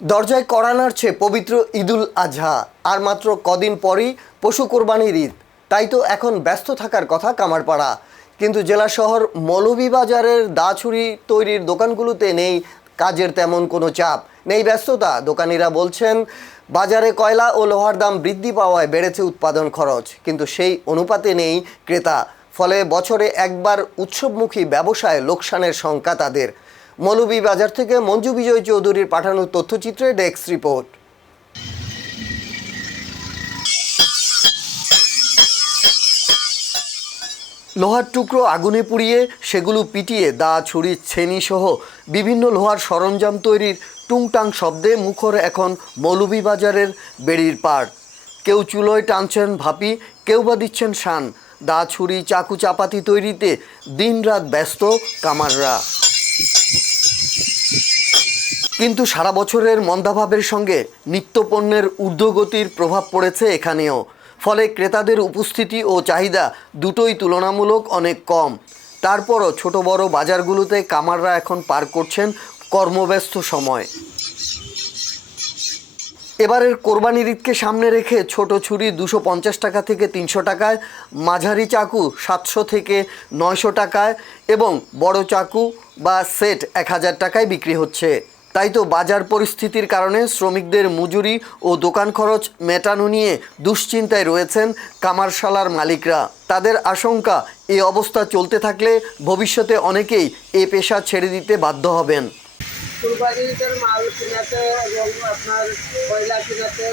দরজায় কড়া নাড়ছে পবিত্র ঈদুল আজহা। আর মাত্র কদিন পরই পশু কোরবানির ঈদ। তাই তো এখন ব্যস্ত থাকার কথা কামারপাড়া। কিন্তু জেলা শহর মৌলভীবাজারের দা ছুরি তৈরির দোকানগুলোতে নেই কাজের তেমন কোনো চাপ, নেই ব্যস্ততা। দোকানিরা বলছেন বাজারে কয়লা ও লোহার দাম বৃদ্ধি পাওয়ায় বেড়েছে উৎপাদন খরচ, কিন্তু সেই অনুপাতে নেই ক্রেতা। ফলে বছরে একবার উৎসবমুখী ব্যবসায় লোকসানের শঙ্কা তাদের। মৌলভীবাজার থেকে মঞ্জু বিজয় চৌধুরীর পাঠানো তথ্যচিত্রে ডেস্ক রিপোর্ট। লোহার টুকরো আগুনে পুড়িয়ে সেগুলো পিটিয়ে দা ছুরি ছেনি সহ বিভিন্ন লোহার সরঞ্জাম তৈরির টুংটাং শব্দে মুখর এখন মৌলভীবাজারের বেড়ির পাড়। কেউ চুলোয় টানছেন ভাপি, কেউ বা দিচ্ছেন শান। দা ছুরি চাকু চাপাতি তৈরিতে দিনরাত ব্যস্ত কামাররা। কিন্তু সারা বছরের মন্দাভাবের সঙ্গে নিত্যপণ্যের ঊর্ধ্বগতির প্রভাব পড়েছে এখানেও। ফলে ক্রেতাদের উপস্থিতি ও চাহিদা দুটোই তুলনামূলক অনেক কম। তারপরও ছোট বড় বাজারগুলোতে কামাররা এখন পার করছেন কর্মব্যস্ত সময়। এবারের কোরবানির ঈদকে সামনে রেখে ছোট ছুরি 250 টাকা থেকে 300 টাকায়, মাঝারি চাকু 700 থেকে 900 টাকায় এবং বড় চাকু বা সেট 1000 টাকায় বিক্রি হচ্ছে। তাই তো বাজার পরিস্থিতির কারণে শ্রমিকদের মজুরি ও দোকান খরচ মেটানো নিয়ে দুশ্চিন্তায় রয়েছেন কামারশালার মালিকরা। তাদের আশঙ্কা, এই অবস্থা চলতে থাকলে ভবিষ্যতে অনেকেই এ পেশা ছেড়ে দিতে বাধ্য হবেন। কোরবানির মাল কিনাতে এবং আপনার কয়লা কিনাতে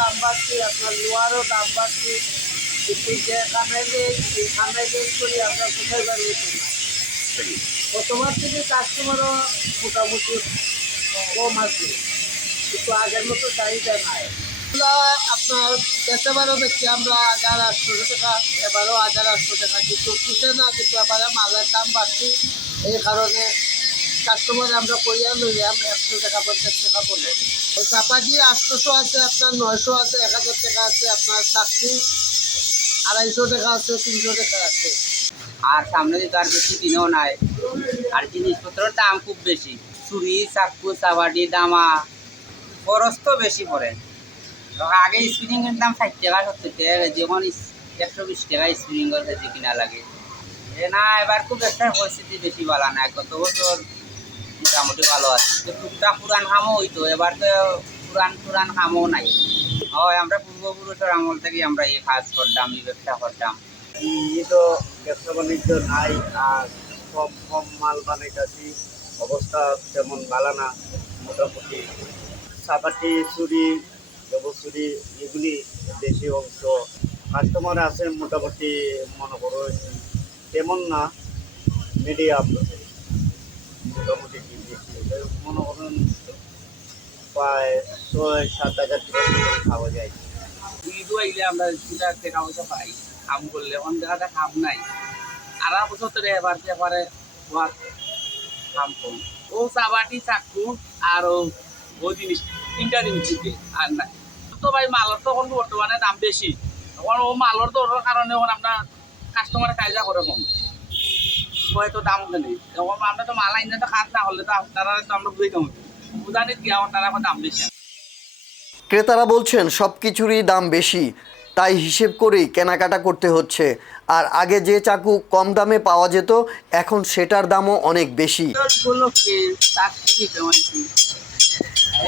দাম বাড়ছে, আপনার লোহারও দাম বাড়ছে। যে খামের করি আমরা কোথায় পারবো না। গতবার থেকে কাস্টমারও মোটামুটি কম আছে, কিন্তু আগের মতো চাহিদা নাই। আপনার বেচেবারও দেখছি আমরা 1800 টাকা, এবারও 1800 টাকা, কিন্তু পুষে না। কিন্তু এবারে মালের দাম বাড়ছে, এই কারণে কাস্টমার আমরা কইয়া লইলাম 100 টাকা 50 টাকা বলে। চাপাতি 800 আছে, আপনার 900 আছে, 1000 টাকা আছে, আপনার চাকরি 250 টাকা আছে, 300 টাকা আছে। আর সামনে দিকে আর বেশি দিনও নাই, আর জিনিসপত্রের দাম খুব বেশি। ছুরি, চাকু, চাবাটি, দামা, খরচ তো বেশি পড়ে। আগে স্প্রিংয়ের দাম 60 টাকা 70 টাকা, যেমন 120 টাকা স্প্রিংয়ের কেজি কিনা লাগে। না, এবার খুব একটা পরিস্থিতি বেশি ভালো না। গত বছর মোটামুটি ভালো আছে, তো টুকটাক পুরান খামও হইতো, এবার তো পুরান খামও নাই। হয় আমরা পূর্বপুরুষের আমল থেকে আমরা এই কাজ করতাম, এই ব্যবসা করতাম। তো ব্যবসা বাণিজ্য নাই, আর কম মাল বানাইতেছি, অবস্থা তেমন ভালো না। মোটামুটি চাপাটি, ছুরি, ছুরি এগুলি বেশি অংশ। কাস্টমার আছে মোটামুটি, মনে করুন তেমন না, মিডিয়াম। মোটামুটি মনে করুন প্রায় 6-7 হাজার টাকা খাওয়া যায়। ঈদও আইলে আমরা দুটা টাকা পয়সা পাই, কাম করলে। অন জায়গাটা কাম নাই, আর বছর ধরে এবার ব্যাপারে কাম কম। ও চাবাটি, চাকু আর ও জিনিস, 3টা জিনিস দিতে আর নাই। তো ভাই মালের তো এখন বর্তমানে দাম বেশি, এখন ও মালের দরের কারণে এখন আপনার কাস্টমার কায়দা করে কম, হয়তো দাম নেই। এখন আমরা তো মাল আইনে তো কাজ না হলে তো তারা তো আমরা বুঝে কেমন বুঝানি কি আমার তারা এখন দাম বেশি। ক্রেতারা বলছেন সব কিছুরই দাম বেশি, তাই হিসেব করেই কেনাকাটা করতে হচ্ছে। আর আগে যে চাকু কম দামে পাওয়া যেত, এখন সেটার দামও অনেক বেশি।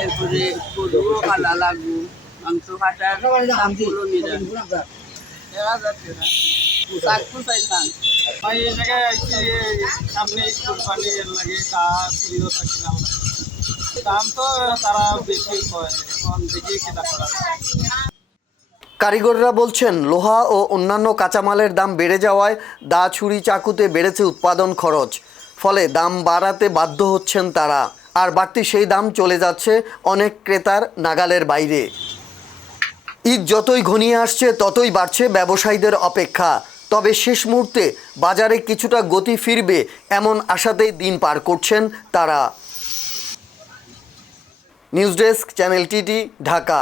এরপরে গরুও কালা লাগু, মাংস কাটার দামগুলো নিয়ে চাকু চাইতাম। এই জায়গায় আইছি, সামনে কোরবানি লাগে, তা চুরিও থাকছিলাম। দাম তো তারা বেশি হয়, এখন দেখি কেনা করা যায়। কারিগররা বলছেন লোহা ও অন্যান্য কাঁচামালের দাম বেড়ে যাওয়ায় দা ছুরি চাকুতে বেড়েছে উৎপাদন খরচ। ফলে দাম বাড়াতে বাধ্য হচ্ছেন তারা, আর বাড়তি সেই দাম চলে যাচ্ছে অনেক ক্রেতার নাগালের বাইরে। ঈদ যতই ঘনিয়ে আসছে ততই বাড়ছে ব্যবসায়ীদের অপেক্ষা। তবে শেষ মুহূর্তে বাজারে কিছুটা গতি ফিরবে এমন আশাতেই দিন পার করছেন তারা। News desk, channel TT, Dhaka.